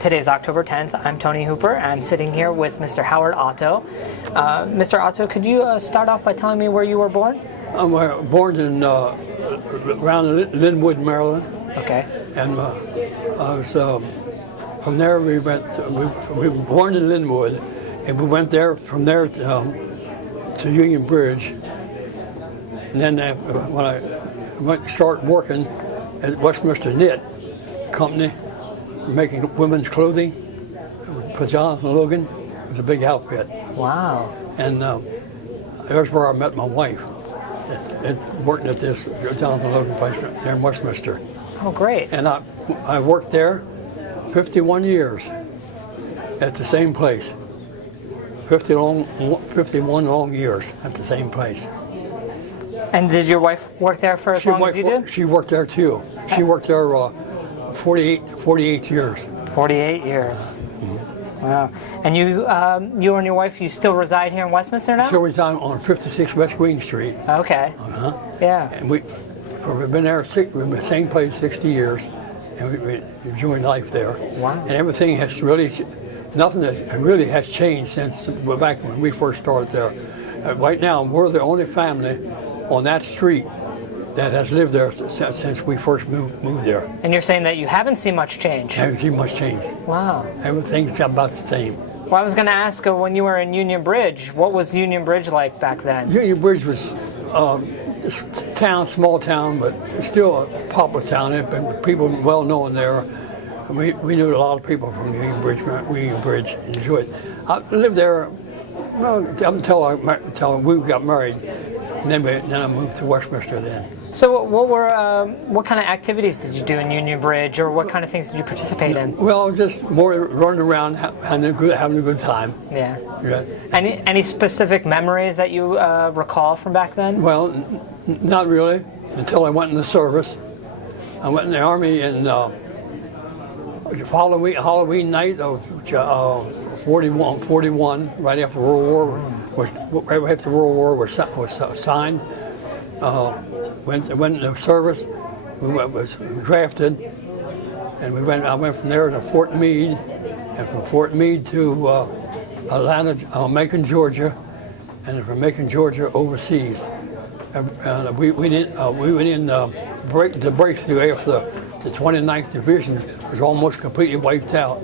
Today's October 10th. I'm Tony Hooper. I'm sitting here with Mr. Howard Otto. Mr. Otto, could you start off by telling me where you were born? I was born in around Linwood, Maryland. Okay. And I was from there. We were born in Linwood, and we went there from there to Union Bridge. And then when I went to start working at Westminster Knit company, making women's clothing for Jonathan Logan, it was a big outfit. Wow. And there's where I met my wife, working at this Jonathan Logan place there in Westminster. Oh, great. And I worked there 51 years at the same place. 51 long years at the same place. And did your wife work there for as long as you did? She worked there too. She worked there 48 years. 48 years. Mm-hmm. Wow. And you and your wife, you still reside here in Westminster now? Still reside on 56 West Green Street. Okay. Uh-huh. Yeah. And we've been there, we've been in the same place 60 years, and we enjoy life there. Wow. And everything has really, nothing that really has changed since back when we first started there. Right now, we're the only family on that street that has lived there since we first moved there. And you're saying that you haven't seen much change? Haven't seen much change. Wow. Everything's about the same. Well, I was going to ask, when you were in Union Bridge, what was Union Bridge like back then? Union Bridge was small town, but still a popular town. People well known there. We knew a lot of people from Union Bridge. Enjoyed it. I lived there until we got married, and then I moved to Westminster then. So what kind of activities did you do in Union Bridge, or what kind of things did you participate in? Well, just more running around, having a good time. Yeah. Yeah. Any specific memories that you recall from back then? Well, not really, until I went in the service. I went in the Army in Halloween night of 41, right after World War was signed. Went in the service. Was drafted, and I went from there to Fort Meade, and from Fort Meade to Atlanta, Macon, Georgia, and from Macon, Georgia overseas. And we went in the breakthrough after the 29th Division was almost completely wiped out.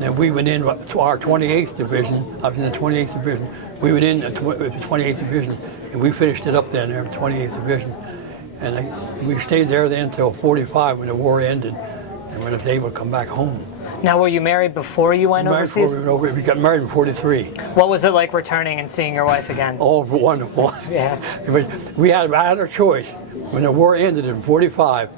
And we went in to our 28th Division. I was in the 28th Division. We went in the 28th Division, and we finished it up then there, 28th Division. And we stayed there then until 45 when the war ended, and when I was able to come back home. Now, were you married before you went overseas? We got married in 43. What was it like returning and seeing your wife again? Oh, wonderful. Yeah. I had a choice when the war ended in 45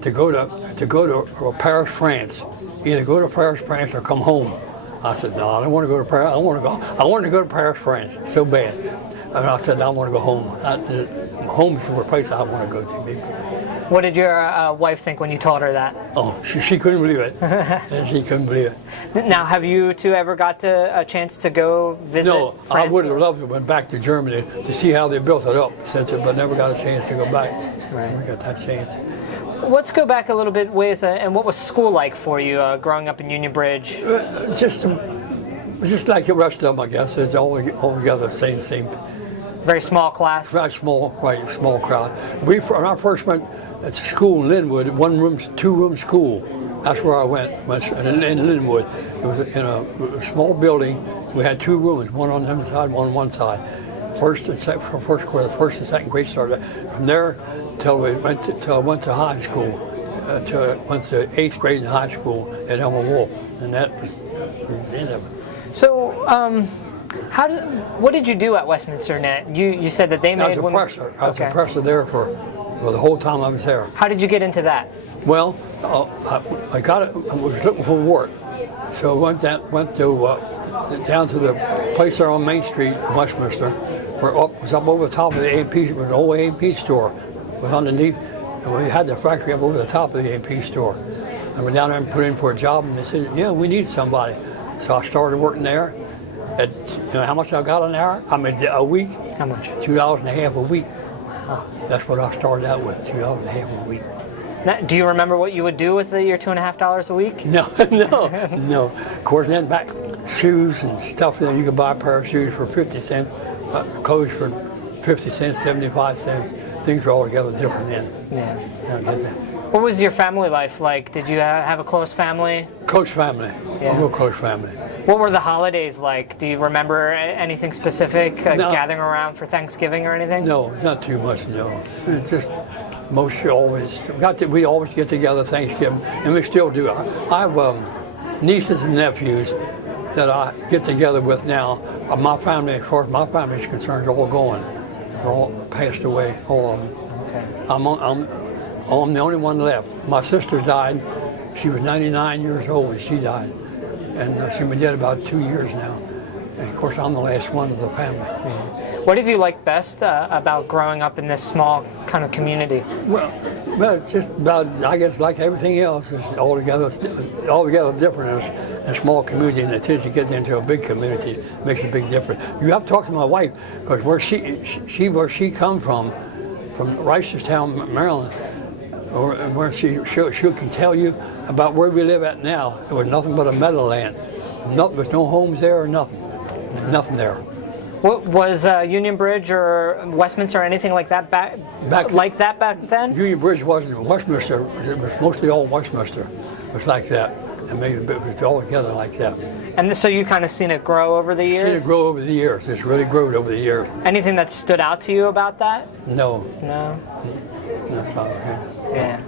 to go to Paris, France. Either go to Paris, France, or come home. I said, no, I don't want to go to Paris. I wanted to go to Paris, France, so bad. And I said, I want to go home. Home is the place I want to go to. What did your wife think when you told her that? Oh, she couldn't believe it. She couldn't believe it. Now, have you two ever got a chance to go visit France? I would have loved to went back to Germany to see how they built it up, but never got a chance to go back. Right. Never got that chance. Let's go back a little bit ways, and what was school like for you growing up in Union Bridge? Just like the rest of them, I guess. It's all together the same. Very small class? Right, small crowd. When I first went to school in Linwood, two-room school. That's where I went in Linwood. It was in a small building. We had two rooms, one on the other side, one on one side. First and second grade started. From there till I went to high school. Went to 8th grade in high school at Elmer Wolf, and that was the end of it. So, what did you do at Westminster Knit? You said that they made women. I was a presser there for the whole time I was there. How did you get into that? Well, I was looking for work, so I went down to the place there on Main Street in Westminster, where it was up over the top of the A&P. It was an old A&P store. It was underneath, and we had the factory up over the top of the A&P store. I went down there and put in for a job, and they said, yeah, we need somebody. So I started working there. How much I got an hour? I mean, a week. How much? $2.50 a week. That's what I started out with, $2.50 a week. Now, do you remember what you would do with your $2.50 a week? No, no. Of course, then back shoes and stuff. You could buy a pair of shoes for 50 cents, clothes for 50 cents, 75 cents. Things were altogether different then. Yeah. I get that. What was your family life like? Did you have a close family? Close family. Yeah. A real close family. What were the holidays like? Do you remember anything specific? No. Gathering around for Thanksgiving or anything? No, not too much. No, it's just we always get together Thanksgiving, and we still do. I have nieces and nephews that I get together with now. My family, as far as my family is concerned, are all gone. They're all passed away, all of them. Okay. I'm the only one left. My sister died. She was 99 years old when she died. And she's been dead about 2 years now. And of course, I'm the last one of the family. What have you liked best about growing up in this small kind of community? Well, it's just about, I guess, like everything else, it's altogether different in a small community than it is to get into a big community. It makes a big difference. You have to talk to my wife, because where she come from Reisterstown, Maryland, or where she can tell you about where we live at now. It was nothing but a meadowland. There's no homes there or nothing. Nothing there. What was Union Bridge or Westminster or anything like that back then? Union Bridge wasn't. Westminster, it was mostly all Westminster. It was like that. And maybe it was all together like that. And so you kind of seen it grow over the years? Seen it grow over the years. It's really grown over the years. Anything that stood out to you about that? No. No? That's not okay. Yeah.